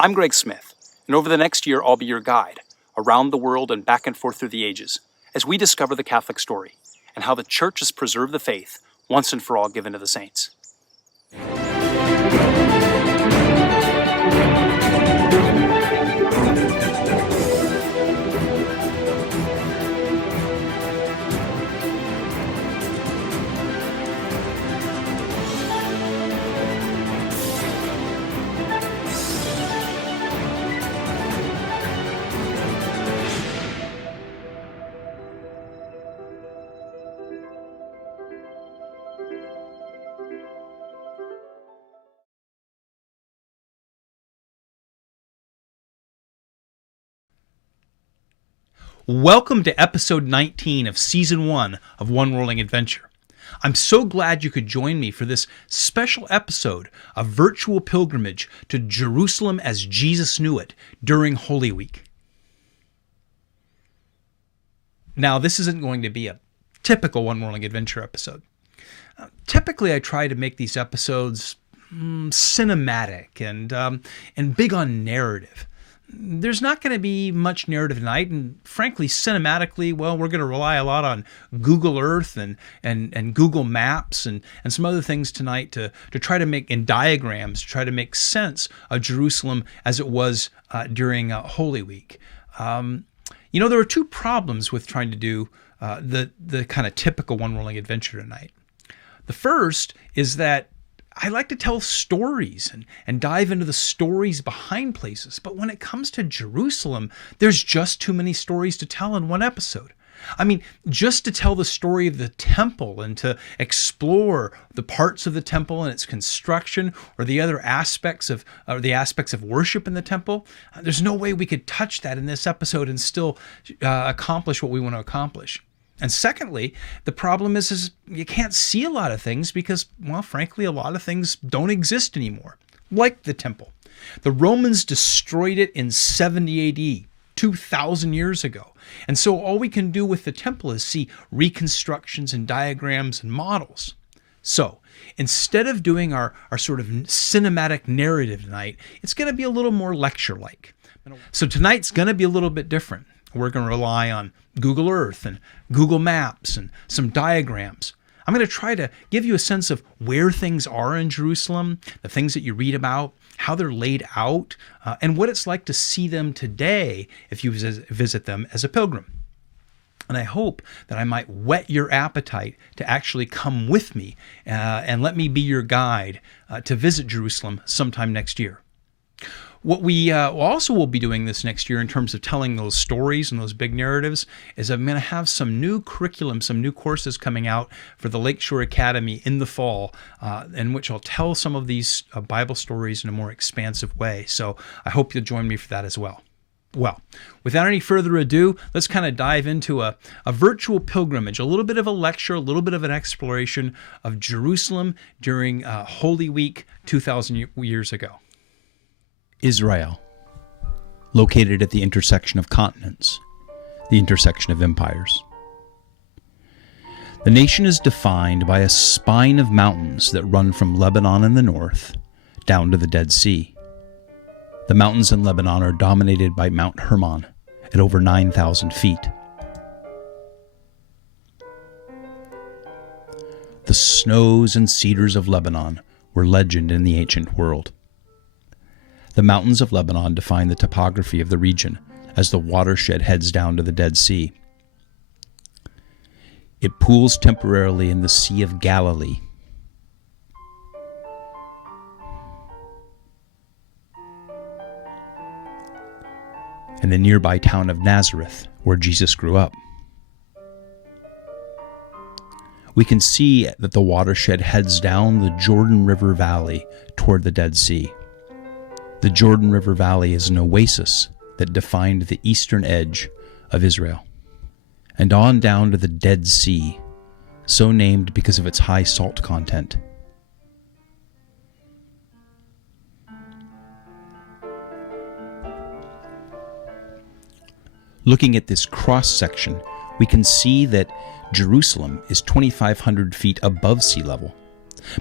I'm Greg Smith, and over the next year I'll be your guide around the world and back and forth through the ages as we discover the Catholic story and how the Church has preserved the faith once and for all given to the saints. Welcome to episode 19 of season 1 of One Whirling Adventure. I'm so glad you could join me for this special episode of virtual pilgrimage to Jerusalem as Jesus knew it during Holy Week. Now, this isn't going to be a typical One Whirling Adventure episode. Typically, I try to make these episodes cinematic and big on narrative. There's not going to be much narrative tonight, and frankly, cinematically, well, we're going to rely a lot on Google Earth and Google Maps and some other things tonight to try to make, in diagrams, try to make sense of Jerusalem as it was during Holy Week. There are two problems with trying to do the kind of typical One Whirling Adventure tonight. The first is that I like to tell stories and dive into the stories behind places. But when it comes to Jerusalem, there's just too many stories to tell in one episode. I mean, just to tell the story of the temple and to explore the parts of the temple and its construction or the other aspects of worship in the temple, there's no way we could touch that in this episode and still accomplish what we want to accomplish. And secondly, the problem is you can't see a lot of things because, well, frankly, a lot of things don't exist anymore, like the temple. The Romans destroyed it in 70 AD, 2,000 years ago. And so all we can do with the temple is see reconstructions and diagrams and models. So instead of doing our sort of cinematic narrative tonight, it's going to be a little more lecture-like. So tonight's going to be a little bit different. We're going to rely on Google Earth and Google Maps and some diagrams. I'm going to try to give you a sense of where things are in Jerusalem, the things that you read about, how they're laid out, and what it's like to see them today if you visit them as a pilgrim. And I hope that I might whet your appetite to actually come with me and let me be your guide to visit Jerusalem sometime next year. What we also will be doing this next year in terms of telling those stories and those big narratives is I'm going to have some new curriculum, some new courses coming out for the Lakeshore Academy in the fall, in which I'll tell some of these Bible stories in a more expansive way. So I hope you'll join me for that as well. Well, without any further ado, let's kind of dive into a virtual pilgrimage, a little bit of a lecture, a little bit of an exploration of Jerusalem during Holy Week 2,000 years ago. Israel, located at the intersection of continents, the intersection of empires. The nation is defined by a spine of mountains that run from Lebanon in the north down to the Dead Sea. The mountains in Lebanon are dominated by Mount Hermon at over 9,000 feet. The snows and cedars of Lebanon were legend in the ancient world. The mountains of Lebanon define the topography of the region as the watershed heads down to the Dead Sea. It pools temporarily in the Sea of Galilee. And the nearby town of Nazareth, where Jesus grew up. We can see that the watershed heads down the Jordan River Valley toward the Dead Sea. The Jordan River Valley is an oasis that defined the eastern edge of Israel, and on down to the Dead Sea, so named because of its high salt content. Looking at this cross-section, we can see that Jerusalem is 2,500 feet above sea level,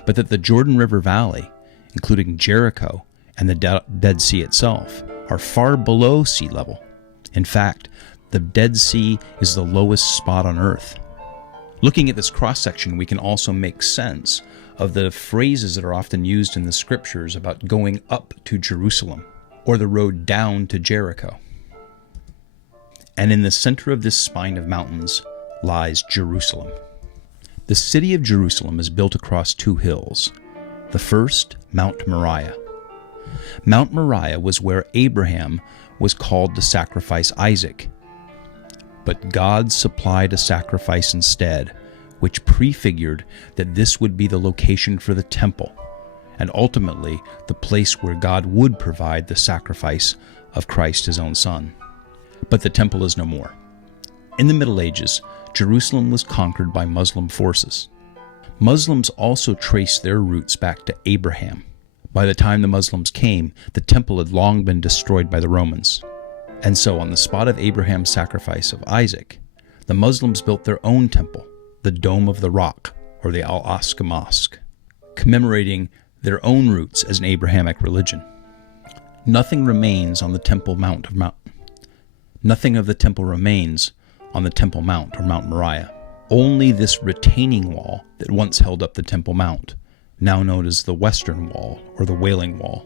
but that the Jordan River Valley, including Jericho, and the Dead Sea itself are far below sea level. In fact, the Dead Sea is the lowest spot on Earth. Looking at this cross-section, we can also make sense of the phrases that are often used in the scriptures about going up to Jerusalem or the road down to Jericho. And in the center of this spine of mountains lies Jerusalem. The city of Jerusalem is built across two hills. The first, Mount Moriah. Mount Moriah was where Abraham was called to sacrifice Isaac. But God supplied a sacrifice instead, which prefigured that this would be the location for the temple, and ultimately the place where God would provide the sacrifice of Christ, his own son. But the temple is no more. In the Middle Ages, Jerusalem was conquered by Muslim forces. Muslims also traced their roots back to Abraham. By the time the Muslims came, the temple had long been destroyed by the Romans. And so on the spot of Abraham's sacrifice of Isaac, the Muslims built their own temple, the Dome of the Rock, or the Al-Aqsa Mosque, commemorating their own roots as an Abrahamic religion. Nothing remains on the Temple Mount. Nothing of the temple remains on the Temple Mount or Mount Moriah. Only this retaining wall that once held up the Temple Mount, now known as the Western Wall or the Wailing Wall.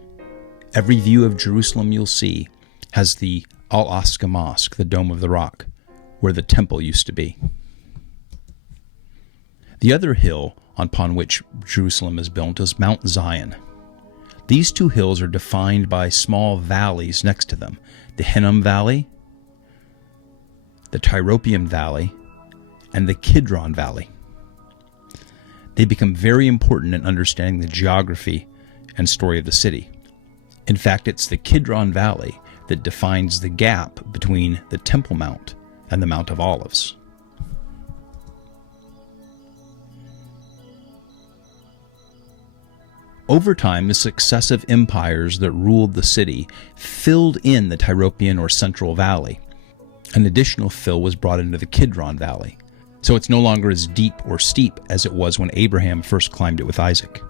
Every view of Jerusalem you'll see has the Al-Aqsa Mosque, the Dome of the Rock, where the temple used to be. The other hill upon which Jerusalem is built is Mount Zion. These two hills are defined by small valleys next to them, the Hinnom Valley, the Tyropoeon Valley, and the Kidron Valley. They become very important in understanding the geography and story of the city. In fact, it's the Kidron Valley that defines the gap between the Temple Mount and the Mount of Olives. Over time, the successive empires that ruled the city filled in the Tyropoeon or Central Valley. An additional fill was brought into the Kidron Valley, so it's no longer as deep or steep as it was when Abraham first climbed it with Isaac.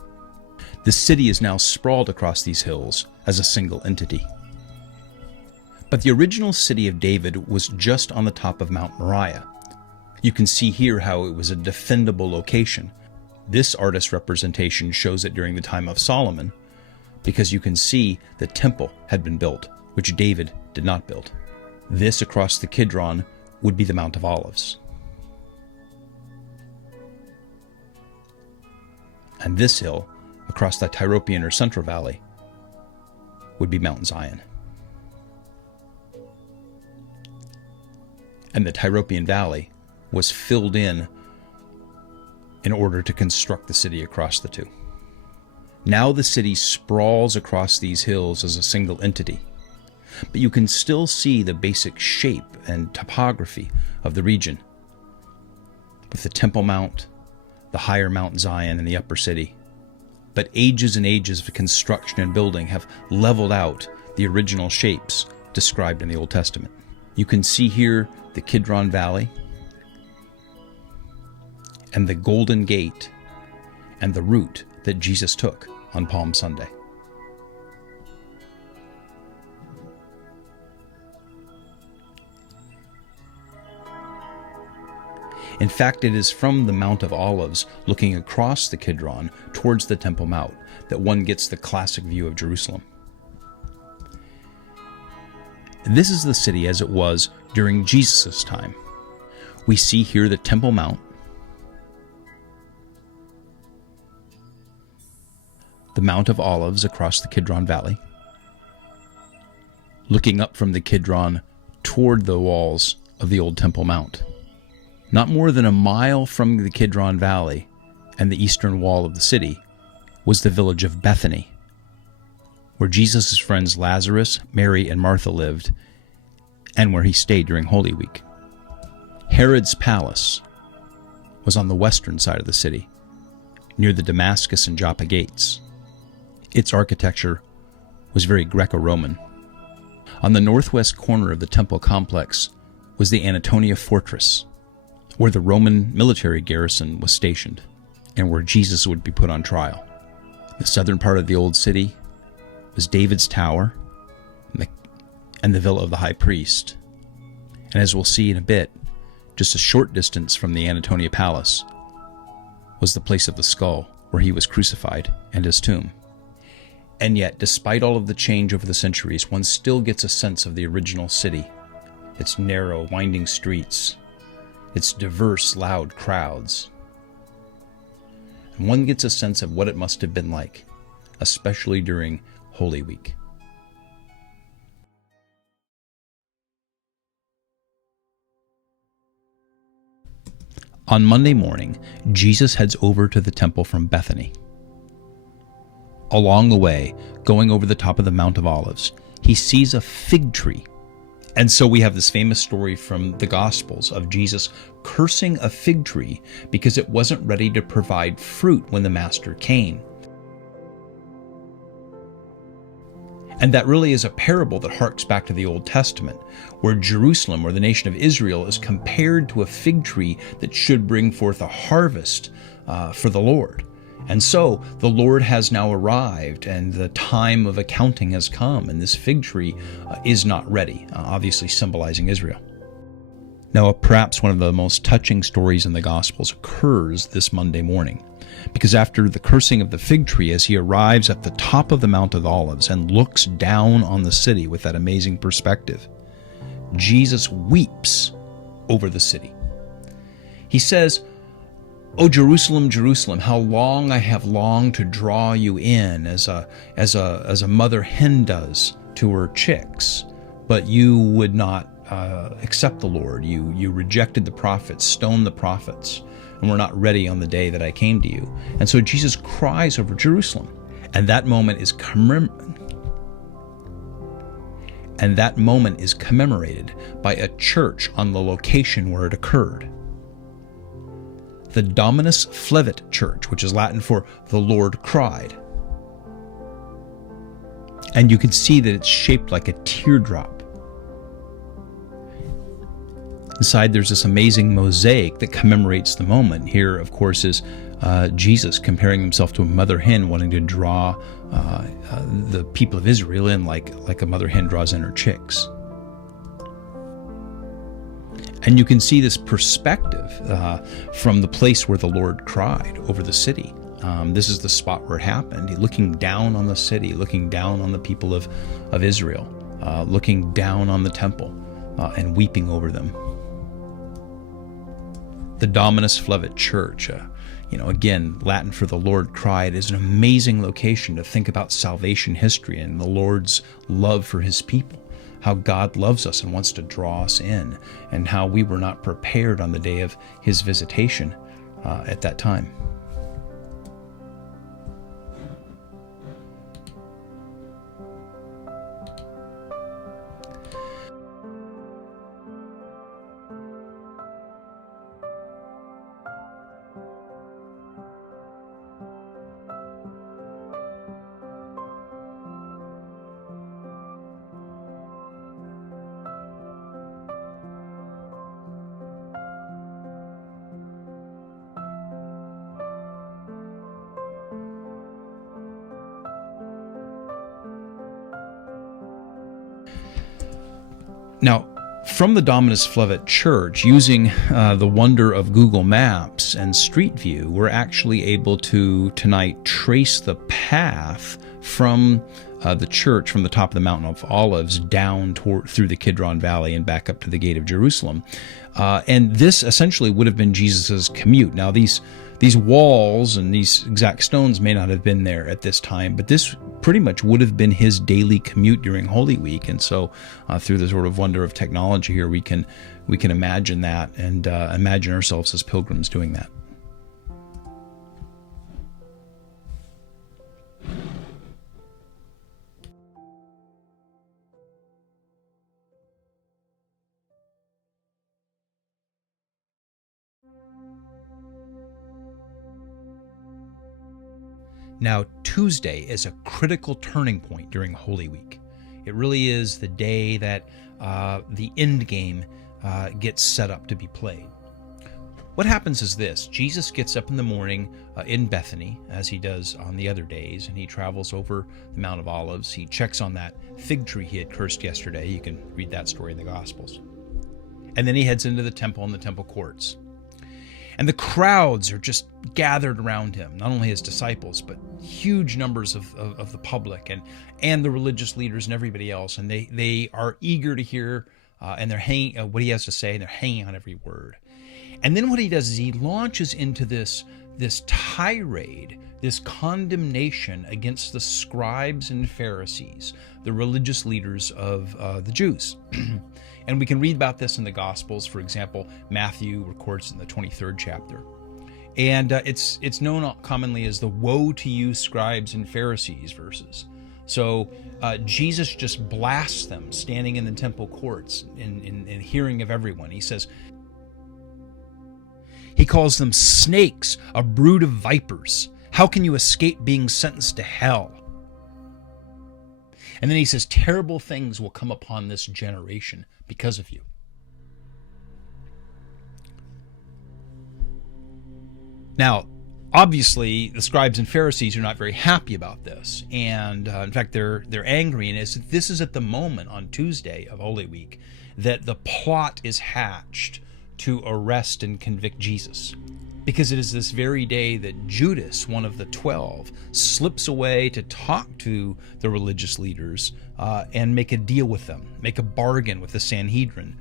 The city is now sprawled across these hills as a single entity. But the original city of David was just on the top of Mount Moriah. You can see here how it was a defendable location. This artist's representation shows it during the time of Solomon, because you can see the temple had been built, which David did not build. This across the Kidron would be the Mount of Olives. And this hill, across the Tyropoeon or Central Valley, would be Mount Zion. And the Tyropoeon Valley was filled in order to construct the city across the two. Now the city sprawls across these hills as a single entity, but you can still see the basic shape and topography of the region, with the Temple Mount, the higher Mount Zion, and the upper city. But ages and ages of construction and building have leveled out the original shapes described in the Old Testament. You can see here the Kidron Valley, and the Golden Gate, and the route that Jesus took on Palm Sunday. In fact, it is from the Mount of Olives, looking across the Kidron towards the Temple Mount, that one gets the classic view of Jerusalem. This is the city as it was during Jesus' time. We see here the Temple Mount, the Mount of Olives across the Kidron Valley, looking up from the Kidron toward the walls of the old Temple Mount. Not more than a mile from the Kidron Valley and the eastern wall of the city was the village of Bethany, where Jesus' friends Lazarus, Mary, and Martha lived, and where he stayed during Holy Week. Herod's palace was on the western side of the city, near the Damascus and Joppa gates. Its architecture was very Greco-Roman. On the northwest corner of the temple complex was the Antonia Fortress, where the Roman military garrison was stationed, and where Jesus would be put on trial. The southern part of the old city was David's Tower and the villa of the high priest. And as we'll see in a bit, just a short distance from the Antonia Palace was the place of the skull, where he was crucified, and his tomb. And yet, despite all of the change over the centuries, one still gets a sense of the original city, its narrow, winding streets, its diverse, loud crowds. And one gets a sense of what it must have been like, especially during Holy Week. On Monday morning, Jesus heads over to the temple from Bethany. Along the way, going over the top of the Mount of Olives, he sees a fig tree And so we have this famous story from the Gospels of Jesus cursing a fig tree because it wasn't ready to provide fruit when the master came. And that really is a parable that harks back to the Old Testament, where Jerusalem, or the nation of Israel, is compared to a fig tree that should bring forth a harvest for the Lord. And so the Lord has now arrived, and the time of accounting has come, and this fig tree is not ready, obviously symbolizing Israel. Now, perhaps one of the most touching stories in the Gospels occurs this Monday morning, because after the cursing of the fig tree, as he arrives at the top of the Mount of Olives and looks down on the city with that amazing perspective, Jesus weeps over the city. He says, "O Jerusalem, Jerusalem, how long I have longed to draw you in as a mother hen does to her chicks, but you would not accept the Lord. You rejected the prophets, stoned the prophets, and were not ready on the day that I came to you." And so Jesus cries over Jerusalem, and that moment is commemorated by a church on the location where it occurred. The Dominus Flevit Church, which is Latin for "the Lord cried." And you can see that it's shaped like a teardrop. Inside there's this amazing mosaic that commemorates the moment. Here, of course, is Jesus comparing himself to a mother hen wanting to draw the people of Israel in like a mother hen draws in her chicks. And you can see this perspective from the place where the Lord cried over the city. This is the spot where it happened. Looking down on the city, looking down on the people of Israel, looking down on the temple, and weeping over them. The Dominus Flevit Church, again, Latin for "the Lord cried," is an amazing location to think about salvation history and the Lord's love for his people. How God loves us and wants to draw us in, and how we were not prepared on the day of his visitation at that time. Now, from the Dominus Flevit Church, using the wonder of Google Maps and Street View, we're actually able to tonight trace the path from the church, from the top of the Mountain of Olives, down through the Kidron Valley and back up to the Gate of Jerusalem. And this essentially would have been Jesus's commute. Now, these walls and these exact stones may not have been there at this time, but this pretty much would have been his daily commute during Holy Week. And so through the sort of wonder of technology here, we can imagine that and imagine ourselves as pilgrims doing that. Now, Tuesday is a critical turning point during Holy Week. It really is the day that the end game gets set up to be played. What happens is this: Jesus gets up in the morning in Bethany, as he does on the other days, and he travels over the Mount of Olives. He checks on that fig tree he had cursed yesterday. You can read that story in the Gospels. And then he heads into the temple and the temple courts. And the crowds are just gathered around him, not only his disciples, but huge numbers of the public and the religious leaders and everybody else. And they are eager to hear and they're hanging what he has to say, and they're hanging on every word. And then what he does is he launches into this tirade, this condemnation against the scribes and Pharisees, the religious leaders of the Jews. And we can read about this in the Gospels. For example, Matthew records in the 23rd chapter. And it's known commonly as the "Woe to you, scribes and Pharisees" verses. So Jesus just blasts them standing in the temple courts in hearing of everyone. He says, he calls them snakes, a brood of vipers. How can you escape being sentenced to hell? And then he says, terrible things will come upon this generation because of you. Now, obviously, the scribes and Pharisees are not very happy about this. And in fact, they're angry. And this is at the moment on Tuesday of Holy Week that the plot is hatched to arrest and convict Jesus. Because it is this very day that Judas, one of the 12, slips away to talk to the religious leaders and make a deal with them, make a bargain with the Sanhedrin,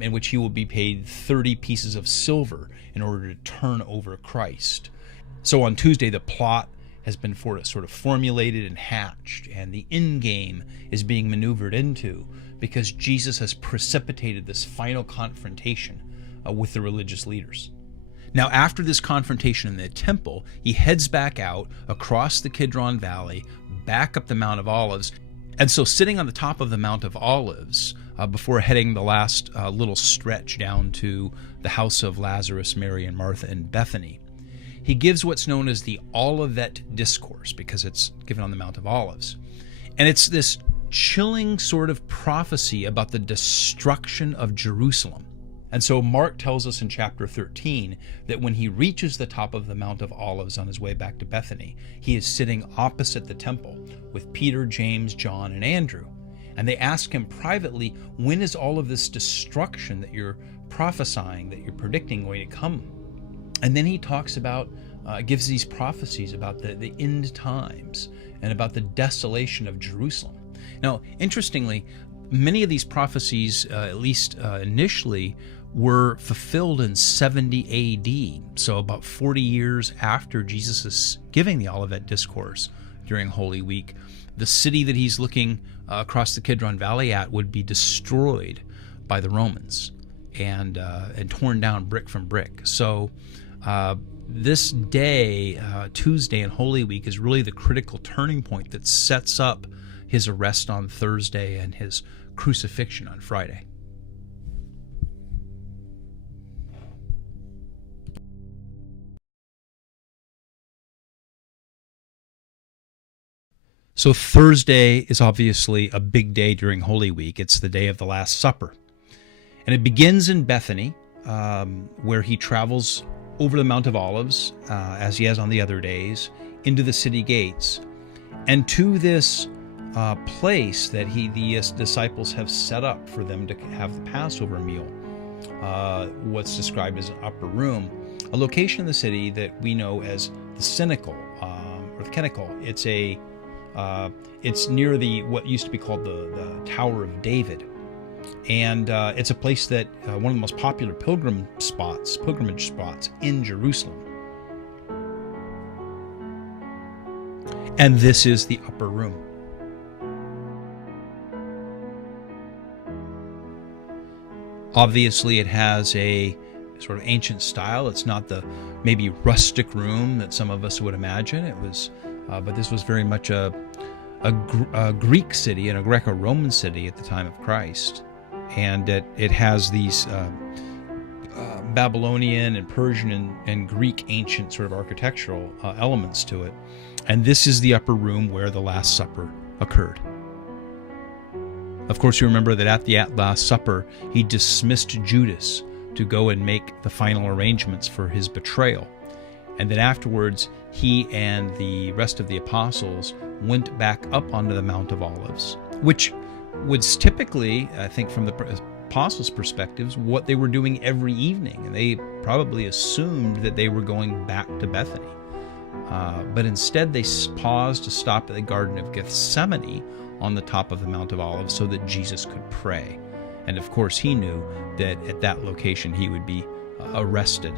in which he will be paid 30 pieces of silver in order to turn over Christ. So on Tuesday, the plot has been sort of formulated and hatched, and the end game is being maneuvered into because Jesus has precipitated this final confrontation with the religious leaders. Now, after this confrontation in the temple, he heads back out across the Kidron Valley, back up the Mount of Olives. And so sitting on the top of the Mount of Olives, before heading the last little stretch down to the house of Lazarus, Mary, and Martha in Bethany, he gives what's known as the Olivet Discourse, because it's given on the Mount of Olives. And it's this chilling sort of prophecy about the destruction of Jerusalem. And so Mark tells us in chapter 13 that when he reaches the top of the Mount of Olives on his way back to Bethany, he is sitting opposite the temple with Peter, James, John, and Andrew. And they ask him privately, when is all of this destruction that you're prophesying, that you're predicting going to come? And then he talks about, gives these prophecies about the end times and about the desolation of Jerusalem. Now, interestingly, many of these prophecies, at least initially, were fulfilled in 70 AD, so about 40 years after Jesus is giving the Olivet Discourse during Holy Week. The city that he's looking across the Kidron Valley at would be destroyed by the Romans and torn down brick from brick. So this day, Tuesday in Holy Week, is really the critical turning point that sets up his arrest on Thursday and his crucifixion on Friday. So Thursday is obviously a big day during Holy Week. It's the day of the Last Supper. And it begins in Bethany, where he travels over the Mount of Olives, as he has on the other days, into the city gates, and to this place that the disciples have set up for them to have the Passover meal, what's described as an upper room, a location in the city that we know as the Cenacle, or the Cenacle. It's near what used to be called the Tower of David. And it's a place that one of the most popular pilgrimage spots in Jerusalem. And this is the upper room. Obviously, it has a sort of ancient style. It's not the maybe rustic room that some of us would imagine. It was, but this was very much a Greek city and a Greco-Roman city at the time of Christ. And it has these Babylonian and Persian and Greek ancient sort of architectural elements to it. And this is the upper room where the Last Supper occurred. Of course, you remember that at the Last Supper, he dismissed Judas to go and make the final arrangements for his betrayal. And then afterwards, he and the rest of the apostles went back up onto the Mount of Olives, which was typically, I think from the apostles' perspectives, what they were doing every evening. And they probably assumed that they were going back to Bethany. But instead, they paused to stop at the Garden of Gethsemane on the top of the Mount of Olives so that Jesus could pray. And of course, he knew that at that location he would be arrested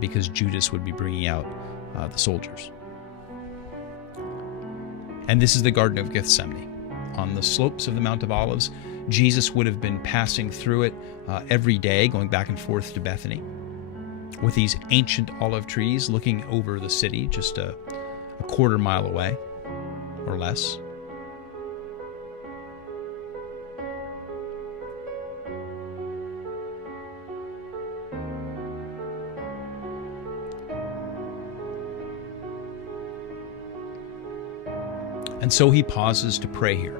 because Judas would be bringing out the soldiers. And this is the Garden of Gethsemane. On the slopes of the Mount of Olives, Jesus would have been passing through it every day, going back and forth to Bethany, with these ancient olive trees looking over the city just a quarter mile away or less. And so he pauses to pray here.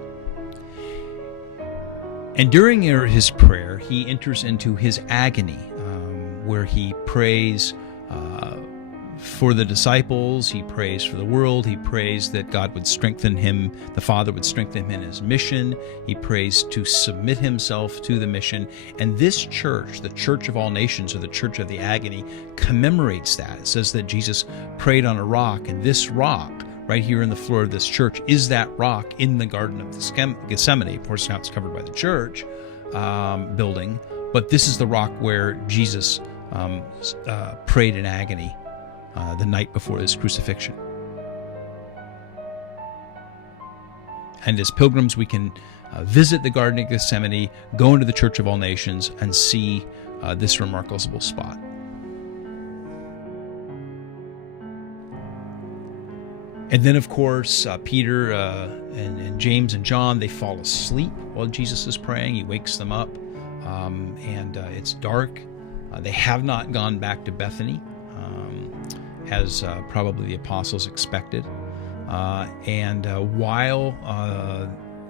And during his prayer, he enters into his agony, where he prays for the disciples, he prays for the world, he prays that God would strengthen him, the Father would strengthen him in his mission, he prays to submit himself to the mission. And this church, the Church of all nations, or the Church of the agony, commemorates that. It says that Jesus prayed on a rock, and this rock, right here in the floor of this church, is that rock in the Garden of Gethsemane. Of course, now it's covered by the church building, but this is the rock where Jesus prayed in agony the night before his crucifixion. And as pilgrims, we can visit the Garden of Gethsemane, go into the Church of all nations, and see this remarkable spot. And then, of course, Peter and James and John, they fall asleep while Jesus is praying. He wakes them up, and it's dark. They have not gone back to Bethany, as probably the apostles expected. And while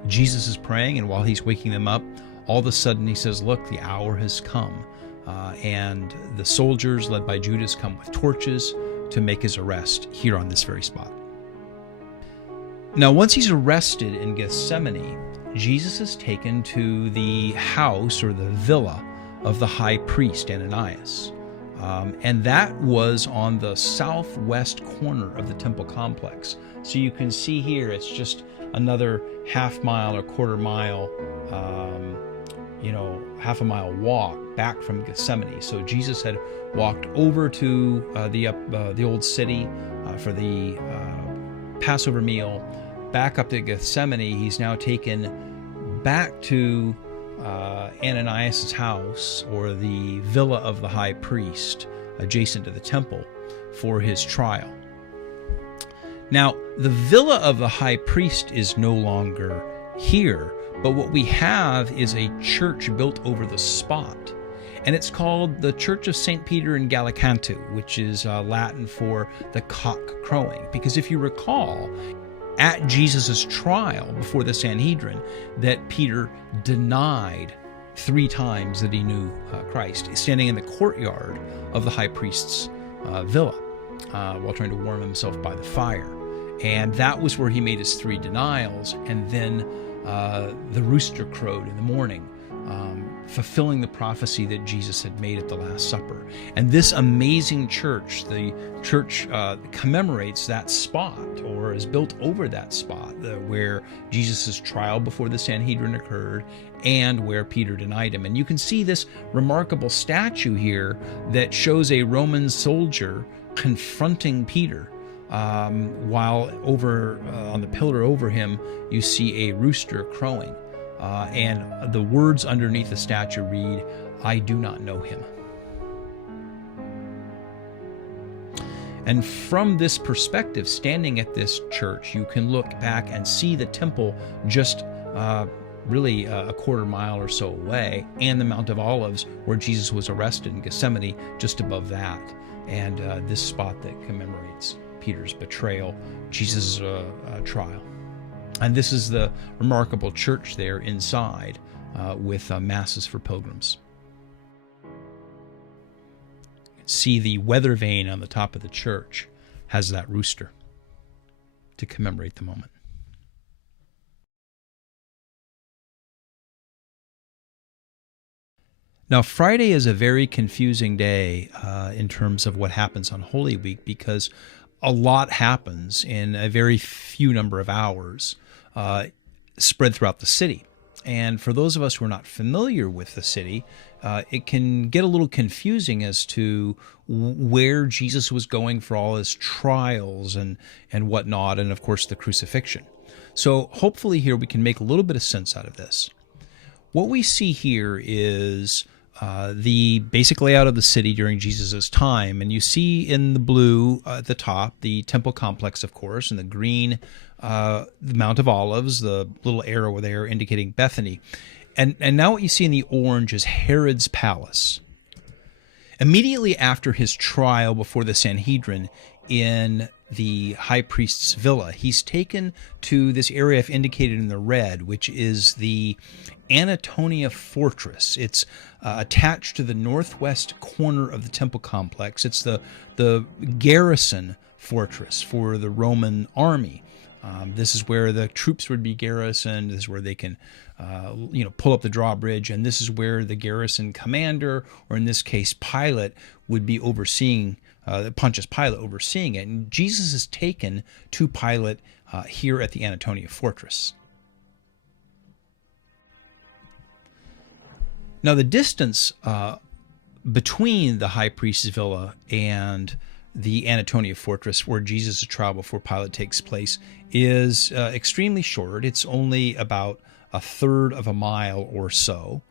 Jesus is praying and while he's waking them up, all of a sudden he says, "Look, the hour has come." And the soldiers, led by Judas, come with torches to make his arrest here on this very spot. Now, once he's arrested in Gethsemane, Jesus is taken to the house or the villa of the high priest Ananias. And that was on the southwest corner of the temple complex. So you can see here, it's just another half mile or quarter mile, half a mile walk back from Gethsemane. So Jesus had walked over to the old city for the Passover meal, back up to Gethsemane. He's now taken back to Ananias' house, or the villa of the high priest adjacent to the temple, for his trial. Now, the villa of the high priest is no longer here, but what we have is a church built over the spot. And it's called the Church of St. Peter in Gallicantu, which is Latin for the cock crowing. Because if you recall, at Jesus' trial before the Sanhedrin, that Peter denied 3 times that he knew Christ, standing in the courtyard of the high priest's villa while trying to warm himself by the fire. And that was where he made his 3 denials. And then the rooster crowed in the morning, fulfilling the prophecy that Jesus had made at the Last Supper. And this amazing church, the church commemorates that spot, or is built over that spot, where Jesus' trial before the Sanhedrin occurred and where Peter denied him. And you can see this remarkable statue here that shows a Roman soldier confronting Peter, while over on the pillar over him, you see a rooster crowing. And the words underneath the statue read, "I do not know him." And from this perspective, standing at this church, you can look back and see the temple just really a quarter mile or so away, and the Mount of Olives where Jesus was arrested in Gethsemane just above that, and this spot that commemorates Peter's betrayal, Jesus' trial. And this is the remarkable church there inside with masses for pilgrims. See, the weather vane on the top of the church has that rooster to commemorate the moment. Now, Friday is a very confusing day in terms of what happens on Holy Week, because a lot happens in a very few number of hours, spread throughout the city. And for those of us who are not familiar with the city, it can get a little confusing as to where Jesus was going for all his trials and whatnot, and of course the crucifixion. So hopefully here we can make a little bit of sense out of this. What we see here is the basic layout of the city during Jesus' time. And you see in the blue at the top, the temple complex, of course, and the green, the Mount of Olives, the little arrow there indicating Bethany. And now what you see in the orange is Herod's palace. Immediately after his trial before the Sanhedrin in the high priest's villa, he's taken to this area I've indicated in the red, which is the Antonia Fortress. It's attached to the northwest corner of the temple complex. It's the garrison fortress for the Roman army. This is where the troops would be garrisoned. This is where they can, pull up the drawbridge, and this is where the garrison commander, or in this case Pilate, would be overseeing. Pontius Pilate overseeing it, and Jesus is taken to Pilate here at the Antonia Fortress. Now, the distance between the high priest's villa and the Antonia Fortress, where Jesus' trial before Pilate takes place, is extremely short. It's only about a third of a mile or so,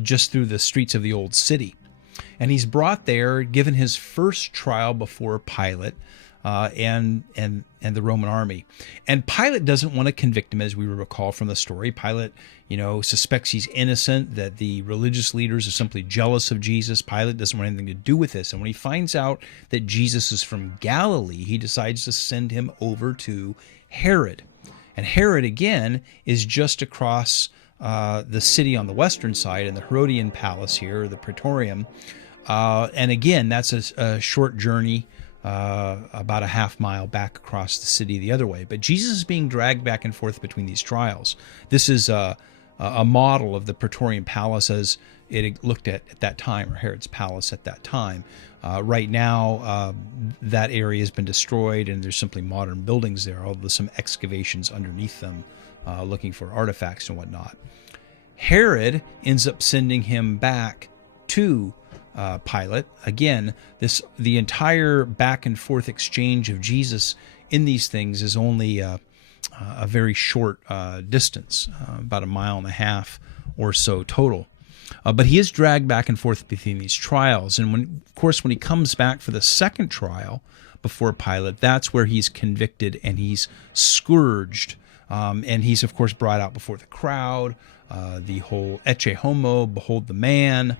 just through the streets of the old city. And he's brought there, given his first trial before Pilate and the Roman army. And Pilate doesn't want to convict him, as we recall from the story. Pilate, suspects he's innocent, that the religious leaders are simply jealous of Jesus. Pilate doesn't want anything to do with this. And when he finds out that Jesus is from Galilee, he decides to send him over to Herod. And Herod, again, is just across the city on the western side, in the Herodian palace here, the Praetorium. And again, that's a short journey, about a half mile back across the city the other way. But Jesus is being dragged back and forth between these trials. This is a model of the Praetorian palace as it looked at that time, or Herod's palace at that time. Right now, that area has been destroyed, and there's simply modern buildings there, although some excavations underneath them looking for artifacts and whatnot. Herod ends up sending him back to Pilate. Again, the entire back and forth exchange of Jesus in these things is only a very short distance, about a mile and a half or so total. But he is dragged back and forth between these trials. And when he comes back for the second trial before Pilate, that's where he's convicted and he's scourged. And he's, of course, brought out before the crowd. The whole Ecce Homo, behold the man.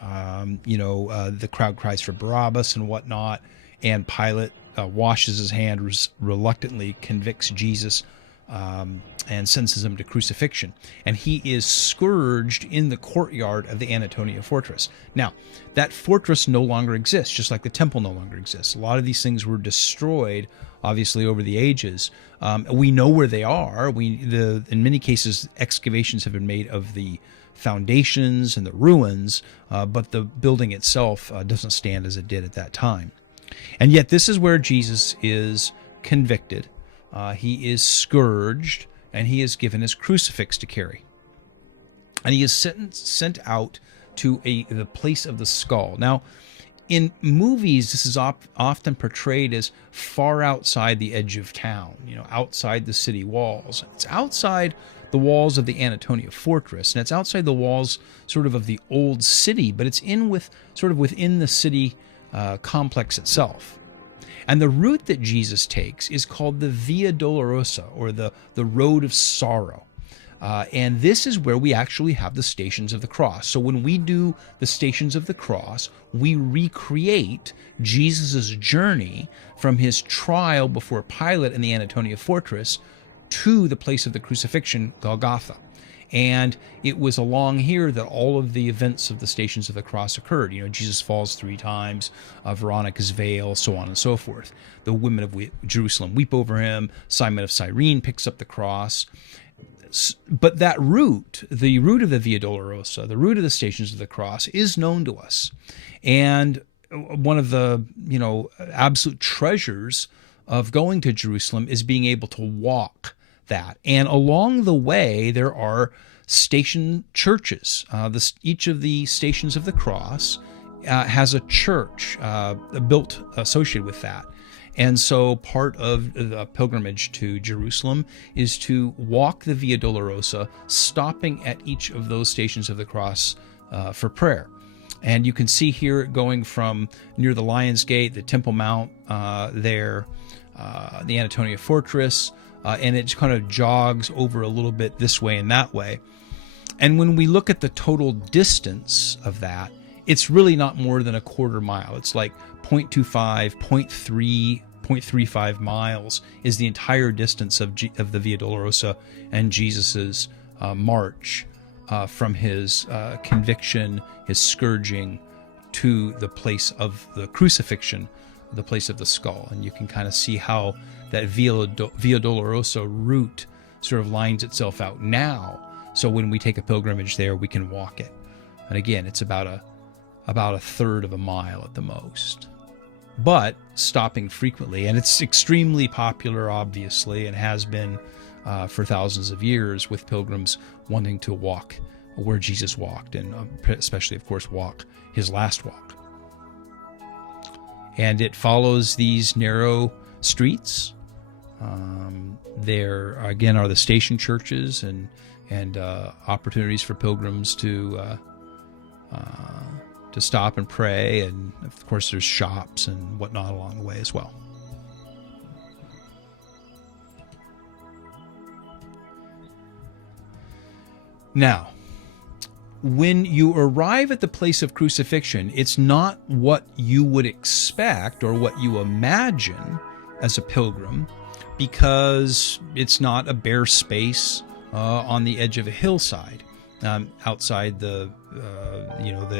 The crowd cries for Barabbas and whatnot. And Pilate washes his hand, reluctantly convicts Jesus, and sentences him to crucifixion. And he is scourged in the courtyard of the Antonia Fortress. Now, that fortress no longer exists, just like the temple no longer exists. A lot of these things were destroyed, obviously, over the ages. We know where they are. In many cases, excavations have been made of the foundations and the ruins, but the building itself doesn't stand as it did at that time. And yet this is where Jesus is convicted. He is scourged, and he is given his crucifix to carry. And he is sent out to the place of the skull. Now, in movies, this is often portrayed as far outside the edge of town, outside the city walls. It's outside the walls of the Antonia Fortress, and it's outside the walls sort of the old city, but it's within the city complex itself. And the route that Jesus takes is called the Via Dolorosa, or the Road of Sorrow. And this is where we actually have the Stations of the Cross. So when we do the Stations of the Cross, we recreate Jesus' journey from his trial before Pilate in the Antonia Fortress to the place of the crucifixion, Golgotha. And it was along here that all of the events of the Stations of the Cross occurred. Jesus falls 3 times, Veronica's veil, so on and so forth. The women of Jerusalem weep over him. Simon of Cyrene picks up the cross. But that route, the route of the Via Dolorosa, the route of the Stations of the Cross, is known to us. And one of the, absolute treasures of going to Jerusalem is being able to walk that. And along the way, there are station churches. Each of the Stations of the Cross has a church built associated with that. And so part of the pilgrimage to Jerusalem is to walk the Via Dolorosa, stopping at each of those Stations of the Cross for prayer. And you can see here going from near the Lion's Gate, the Temple Mount there, the Antonia Fortress, and it kind of jogs over a little bit this way and that way. And when we look at the total distance of that, it's really not more than a quarter mile. It's like 0.25, 0.35 miles is the entire distance of the Via Dolorosa and Jesus's march from his conviction, his scourging, to the place of the crucifixion, the place of the skull. And you can kind of see how that Via Dolorosa route sort of lines itself out now. So when we take a pilgrimage there, we can walk it. And again, it's about a third of a mile at the most, but stopping frequently. And it's extremely popular, obviously, and has been for thousands of years, with pilgrims wanting to walk where Jesus walked, and especially, of course, walk his last walk. And it follows these narrow streets. There, again, are the station churches and opportunities for pilgrims to stop and pray, and of course there's shops and whatnot along the way as well. Now, when you arrive at the place of crucifixion, it's not what you would expect or what you imagine as a pilgrim, because it's not a bare space on the edge of a hillside outside the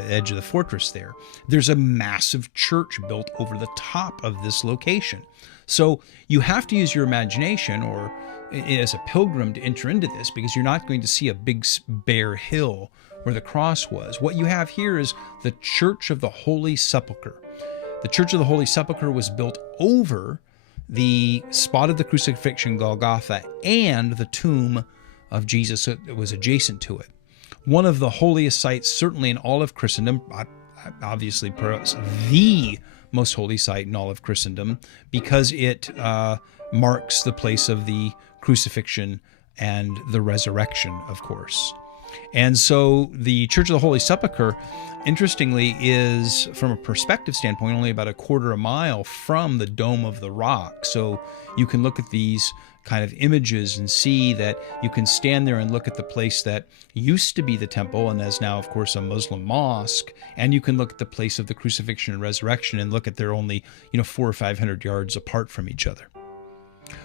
edge of the fortress there. There's a massive church built over the top of this location. So you have to use your imagination, or as a pilgrim, to enter into this, because you're not going to see a big bare hill where the cross was. What you have here is the Church of the Holy Sepulchre. The Church of the Holy Sepulchre was built over the spot of the crucifixion, Golgotha, and the tomb of Jesus that was adjacent to it. One of the holiest sites, certainly in all of Christendom, obviously perhaps the most holy site in all of Christendom, because it marks the place of the crucifixion and the resurrection, of course. And so the Church of the Holy Sepulchre, interestingly, is, from a perspective standpoint, only about a quarter of a mile from the Dome of the Rock. So you can look at these kind of images and see that you can stand there and look at the place that used to be the temple and is now, of course, a Muslim mosque, and you can look at the place of the crucifixion and resurrection and look at they're only 400 or 500 yards apart from each other.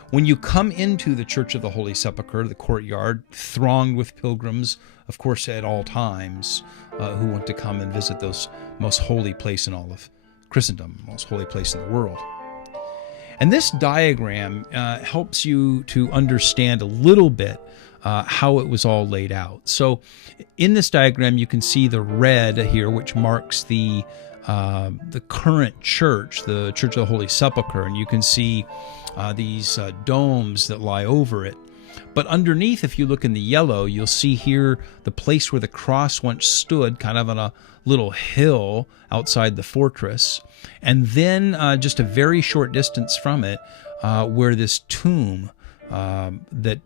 When you come into the Church of the Holy Sepulchre, the courtyard, thronged with pilgrims, of course, at all times, who want to come and visit those most holy place in all of Christendom, most holy place in the world. And this diagram helps you to understand a little bit how it was all laid out. So in this diagram, you can see the red here, which marks the current church, the Church of the Holy Sepulchre, and you can see these domes that lie over it. But underneath, if you look in the yellow, you'll see here the place where the cross once stood, kind of on a little hill outside the fortress. And then just a very short distance from it, where this tomb that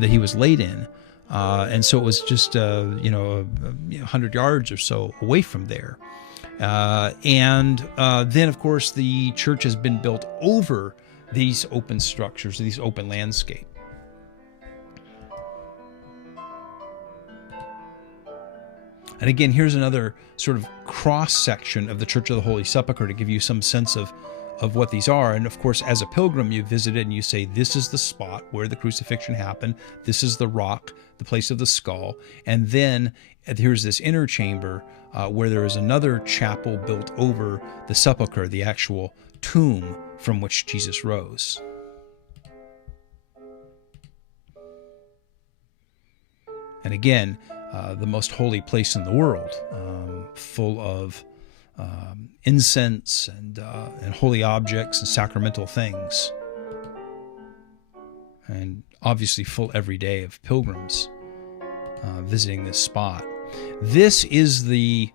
he was laid in. And so it was just 100 yards or so away from there. And then, of course, the church has been built over these open structures, these open landscape. And again, here's another sort of cross-section of the Church of the Holy Sepulchre to give you some sense of what these are. And of course, as a pilgrim, you visit it and you say, this is the spot where the crucifixion happened. This is the rock, the place of the skull. And then here's this inner chamber where there is another chapel built over the sepulchre, the actual tomb from which Jesus rose. And again, the most holy place in the world, full of incense and holy objects and sacramental things, and obviously full every day of pilgrims visiting this spot. This is the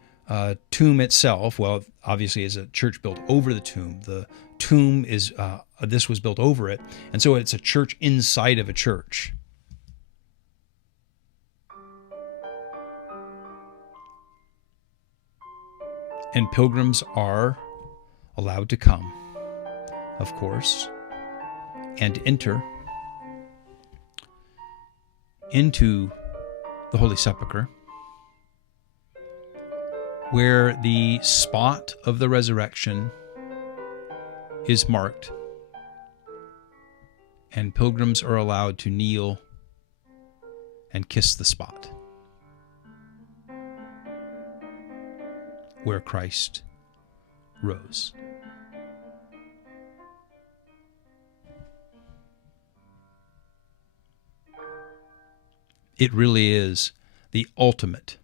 tomb itself. Well, obviously, as a church built over the tomb. The tomb is this was built over it, and so it's a church inside of a church. And pilgrims are allowed to come, of course, and enter into the Holy Sepulchre where the spot of the resurrection is marked, and pilgrims are allowed to kneel and kiss the spot where Christ rose. It really is the ultimate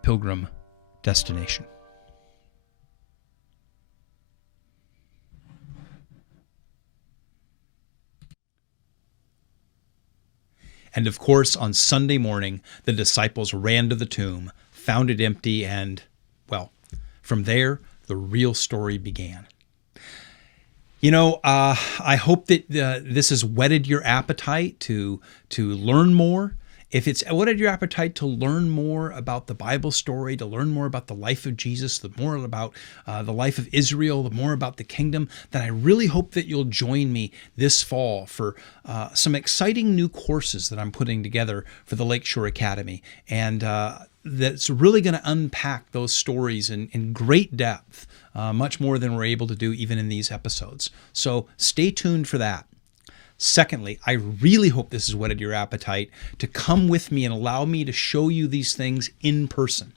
pilgrim destination. And of course, on Sunday morning, the disciples ran to the tomb, found it empty, and, well, from there, the real story began. You know, I hope that this has whetted your appetite to learn more. If it's whetted your appetite to learn more about the Bible story, to learn more about the life of Jesus, the more about the life of Israel, the more about the kingdom, then I really hope that you'll join me this fall for some exciting new courses that I'm putting together for the Lakeshore Academy. And that's really going to unpack those stories in great depth, much more than we're able to do even in these episodes. So stay tuned for that. Secondly, I really hope this has whetted your appetite to come with me and allow me to show you these things in person.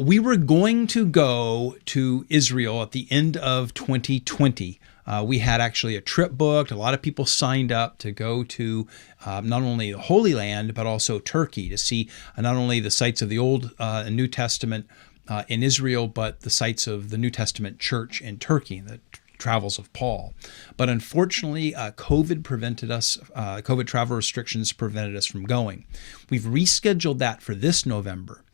We were going to go to Israel at the end of 2020. We had actually a trip booked. A lot of people signed up to go to not only the Holy Land, but also Turkey to see not only the sites of the Old and New Testament in Israel, but the sites of the New Testament church in Turkey, the travels of Paul. But unfortunately, COVID travel restrictions prevented us from going. We've rescheduled that for this November,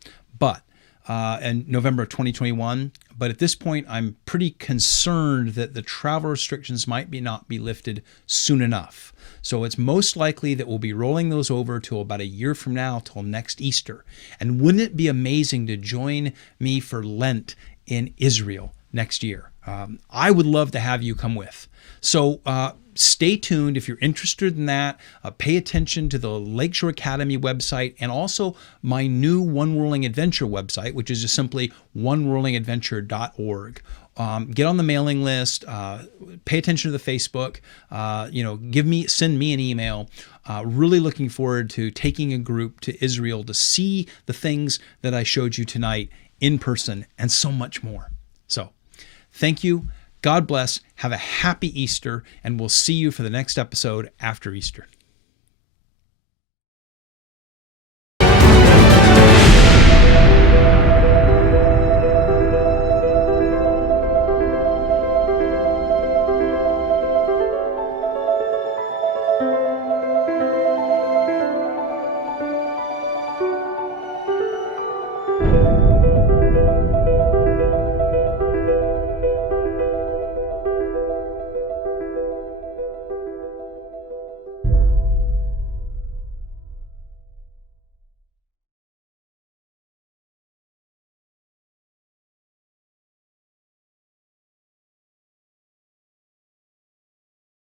in November of 2021. But at this point, I'm pretty concerned that the travel restrictions might not be lifted soon enough. So it's most likely that we'll be rolling those over till about a year from now, till next Easter. And wouldn't it be amazing to join me for Lent in Israel next year? I would love to have you come with. So stay tuned if you're interested in that. Pay attention to the Lakeshore Academy website and also my new One Whirling Adventure website, which is just simply onewhirlingadventure.org. Get on the mailing list. Pay attention to the Facebook. Send me an email. Really looking forward to taking a group to Israel to see the things that I showed you tonight in person and so much more. So, thank you. God bless. Have a happy Easter, and we'll see you for the next episode after Easter.